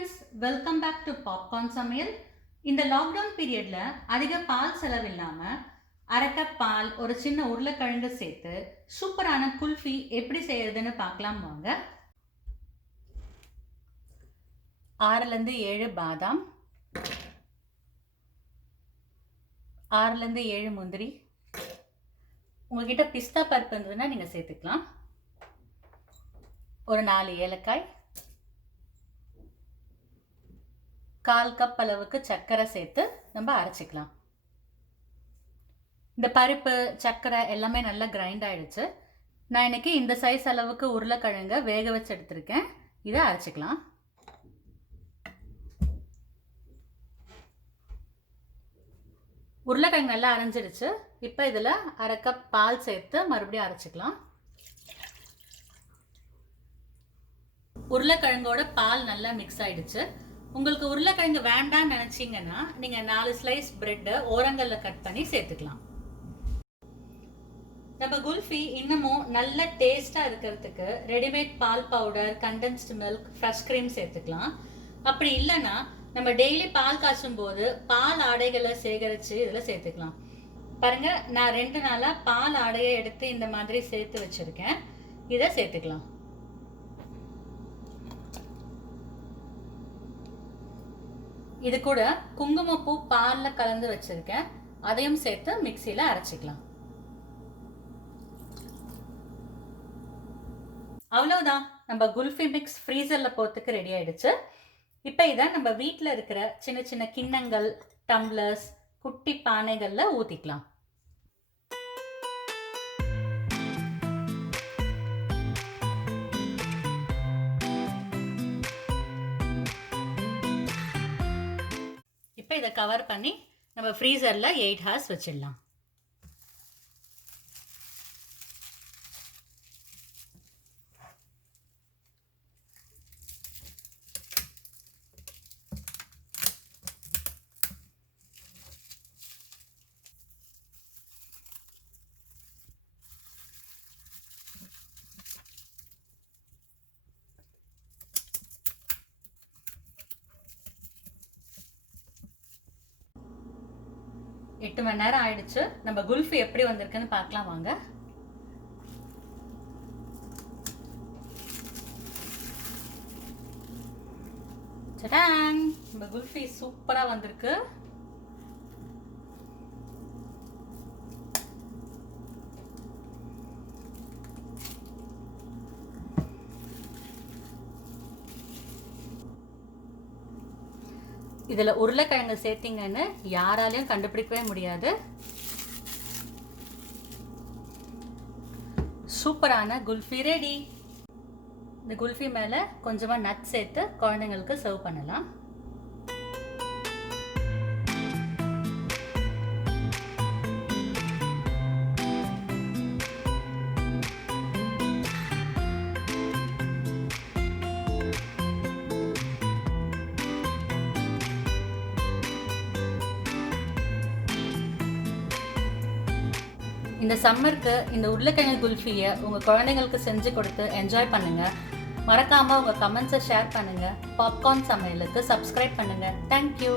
Friends, welcome back to popcorn சமையல். இந்த lockdown பீரியடில் அதிக பால் செலவில்லாமல் அரை கப் பால், ஒரு சின்ன உருளைக்கிழங்கு சேர்த்து சூப்பரான குல்ஃபி எப்படி செய்யறதுன்னு பார்க்கலாம் வாங்க. 6-7 பாதாம், 6-7 முந்திரி, உங்ககிட்ட பிஸ்தா பருப்பு இருந்ததுன்னா நீங்கள் சேர்த்துக்கலாம். ஒரு 4 ஏலக்காய், 1/4 கப் அளவுக்கு சர்க்கரை சேர்த்து நம்ம அரைச்சிக்கலாம். இந்த பருப்பு சர்க்கரை எல்லாமே நல்லா கிரைண்ட் ஆயிடுச்சு. நான் இன்னைக்கு இந்த சைஸ் அளவுக்கு உருளைக்கிழங்க வேக வச்சு எடுத்திருக்கேன். இதை அரைச்சிக்கலாம். உருளைக்கிழங்கு நல்லா அரைஞ்சிடுச்சு. இப்போ இதில் அரை கப் பால் சேர்த்து மறுபடியும் அரைச்சிக்கலாம். உருளைக்கிழங்கோட பால் நல்லா மிக்ஸ் ஆயிடுச்சு. உங்களுக்கு உருளைக்கிழங்கு வேண்டாம்னு நினச்சிங்கன்னா நீங்கள் 4 ஸ்லைஸ் பிரெட்டை ஓரங்களில் கட் பண்ணி சேர்த்துக்கலாம். நம்ம குல்ஃபி இன்னமும் நல்ல டேஸ்டாக இருக்கிறதுக்கு ரெடிமேட் பால் powder, condensed milk, fresh cream சேர்த்துக்கலாம். அப்படி இல்லைன்னா நம்ம டெய்லி பால் காய்ச்சும் போது பால் ஆடைகளை சேகரித்து இதில் சேர்த்துக்கலாம். பாருங்கள், நான் 2 நாளாக பால் ஆடையை எடுத்து இந்த மாதிரி சேர்த்து வச்சுருக்கேன். இதை சேர்த்துக்கலாம். இது கூட குங்குமப்பூ பாலில் கலந்து வச்சிருக்கேன். அதையும் சேர்த்து மிக்சியில் அரைச்சிக்கலாம். அவ்வளோதான், நம்ம குல்ஃபி மிக்ஸ் ஃப்ரீசரில் போகிறதுக்கு ரெடி ஆயிடுச்சு. இப்போ இதை நம்ம வீட்டில் இருக்கிற சின்ன சின்ன கிண்ணங்கள், டம்ளர்ஸ், குட்டி பானைகளில் ஊற்றிக்கலாம். இப்போ இதை கவர் பண்ணி நம்ம ஃப்ரீசரில் 8 hours வச்சிடலாம். எட்டு மணி நேரம் ஆயிடுச்சு. நம்ம குல்ஃபி எப்படி வந்திருக்குன்னு பார்க்கலாம் வாங்க. சடாங், நம்ம குல்ஃபி சூப்பரா வந்திருக்கு. இதில் உருளைக்கிழங்கு சேர்த்திங்கன்னு யாராலையும் கண்டுபிடிக்கவே முடியாது. சூப்பரான குல்ஃபி ரெடி. இந்த குல்ஃபி மேலே கொஞ்சமாக நட்ஸ் சேர்த்து குழந்தைங்களுக்கு சர்வ் பண்ணலாம். இந்த சம்மருக்கு இந்த உருளைக்கிழங்கு குல்ஃபியை உங்கள் குழந்தைங்களுக்கு செஞ்சு கொடுத்து என்ஜாய் பண்ணுங்கள். மறக்காமல் உங்கள் கமெண்ட்ஸை ஷேர் பண்ணுங்கள். பாப்கார்ன் சமையலுக்கு சப்ஸ்கிரைப் பண்ணுங்கள். தேங்க்யூ.